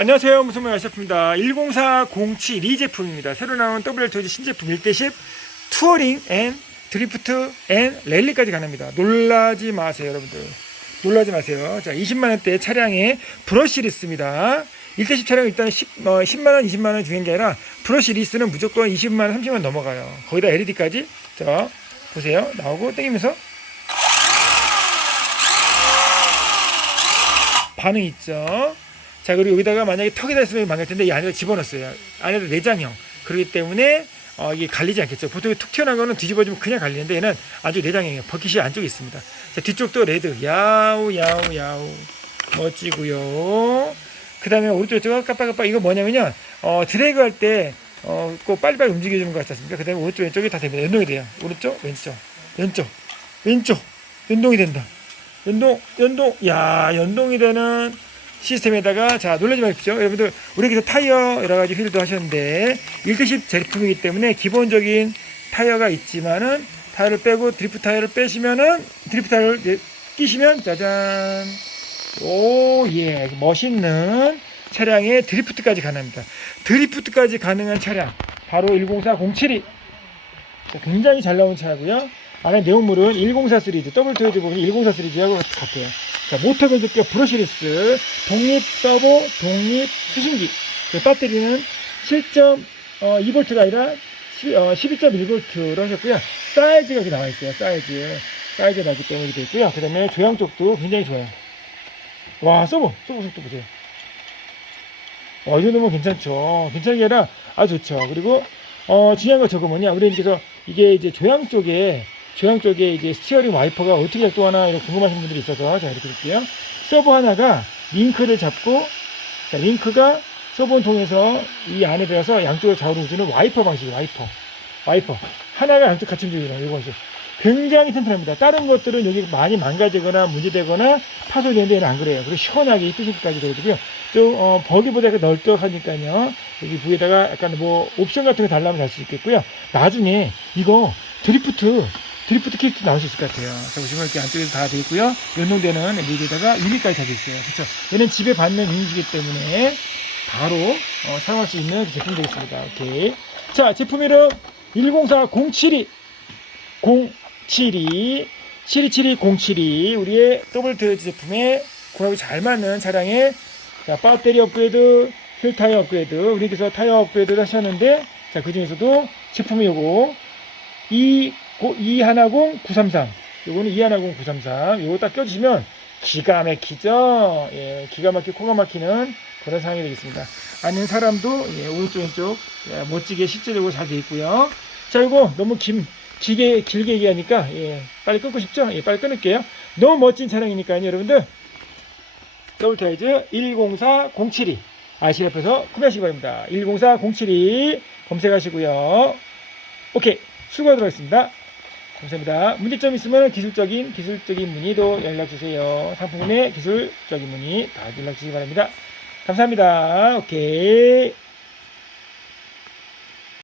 안녕하세요. 말 아시습니다 10407 이 제품입니다. 새로 나온 WLTG 신제품 1대10 투어링 앤 드리프트 앤 랠리까지 가능합니다. 놀라지 마세요, 여러분들. 놀라지 마세요. 자, 20만 원대 차량에 브러쉬 리스입니다. 1대10 차량 일단 10, 어, 10만 원, 20만 원 중요한 게 아니라 브러쉬 리스는 무조건 20만 원, 30만 원 넘어가요. 거기다 LED까지 자, 보세요. 나오고 땡기면서 반응 있죠. 자 그리고 여기다가 만약에 턱에다 있으면 망할 텐데 이 안에다 집어넣었어요. 안에다 내장형. 그렇기 때문에 어, 이게 갈리지 않겠죠. 보통 툭 튀어나온 거는 뒤집어지면 그냥 갈리는데 얘는 아주 내장형이에요. 버킷이 안쪽에 있습니다. 자 뒤쪽도 레드. 야우 야우 야우. 멋지고요. 그 다음에 오른쪽 쪽 깜빡깜빡 이거 뭐냐면요. 어, 드래그 할 때 어, 꼭 빨리빨리 움직여주는 것 같지 않습니까? 그 다음에 오른쪽 왼쪽이 다 됩니다. 연동이 돼요. 오른쪽 왼쪽 왼쪽 왼쪽 연동이 된다. 연동, 연동, 야, 연동이 되는 시스템에다가, 자, 놀라지 마십시오. 여러분들, 우리께서 타이어 여러 가지 휠도 하셨는데, 1대10 제품이기 때문에 기본적인 타이어가 있지만은, 타이어를 빼고 드리프트 타이어를 빼시면은, 드리프트 타이어를 끼시면, 짜잔. 오, 예, 멋있는 차량의 드리프트까지 가능합니다. 드리프트까지 가능한 차량, 바로 10407이. 굉장히 잘 나온 차고요. 안에 내용물은 104 시리즈, 더블 토요즈 부분이 104 시리즈하고 같아요. 자, 모터 변속기와 브러쉬리스, 독립 서버, 독립 수신기. 그 배터리는 7.2V가 아니라 12.1V로 하셨고요. 사이즈가 여기 나와 있어요. 사이즈. 사이즈가 나기 때문에 이렇게 있고요. 그 다음에 조향 쪽도 굉장히 좋아요. 와, 서버, 서버 속도 보세요. 와, 이 정도면 괜찮죠. 괜찮은 게 아니라 아주 좋죠. 그리고, 어, 중요한 거 저거 뭐냐. 우리 님께서 이게 이제 조향 쪽에 조향 쪽에 이제 스티어링 와이퍼가 어떻게 작동하나 이런 궁금하신 분들이 있어서 자 이렇게 드릴게요. 서버 하나가 링크를 잡고 자 링크가 서버를 통해서 이 안에 들어서 양쪽을 좌우로 주는 와이퍼 방식이에요. 와이퍼 와이퍼 하나가 양쪽 같이 움직이는 이거 방식. 굉장히 튼튼합니다. 다른 것들은 여기 많이 망가지거나 문제되거나 파손되는데 얘는 안 그래요. 그리고 시원하게 이쁘신까지 되어주고요. 좀 어, 버기보다 널떡하니까요. 여기 위에다가 약간 뭐 옵션 같은 거 달라면 달 수 있겠고요. 나중에 이거 드리프트 드리프트 키트 나올 수 있을 것 같아요. 자, 보시면 이렇게 안쪽에도 다 되어 있고요. 연동되는 여기에다가 유리까지 다 되어 있어요. 그렇죠? 얘는 집에 받는 유닛이기 때문에 바로 어, 사용할 수 있는 그 제품 되겠습니다. 오케이. 자, 제품 이름 104 072 072 7272 072 우리의 더블 트레드 제품에 구하기 잘 맞는 차량에 자, 배터리 업그레이드, 휠 타이어 업그레이드, 우리께서 타이어 업그레이드를 하셨는데 자, 그 중에서도 제품이 요거 이 고, 210 933 요거는 210 933 요거 딱 껴주시면 기가 막히죠? 예, 기가 막히고 코가 막히는 그런 상황이 되겠습니다. 아닌 사람도 예, 오른쪽 왼쪽 예, 멋지게 실제적으로 잘 돼 있고요. 자 이거 너무 김 길게 길게 얘기하니까 예, 빨리 끊고 싶죠? 예, 빨리 끊을게요. 너무 멋진 차량이니까요 여러분들. 더블타이즈 104072 ICF에서 구매하시기 바랍니다. 104072 검색하시고요. 오케이. 수고하도록 하겠습니다 감사합니다. 문제점 있으면 기술적인 기술적인 문의도 연락 주세요. 상품의 기술적인 문의 다 연락 주시기 바랍니다. 감사합니다. 오케이.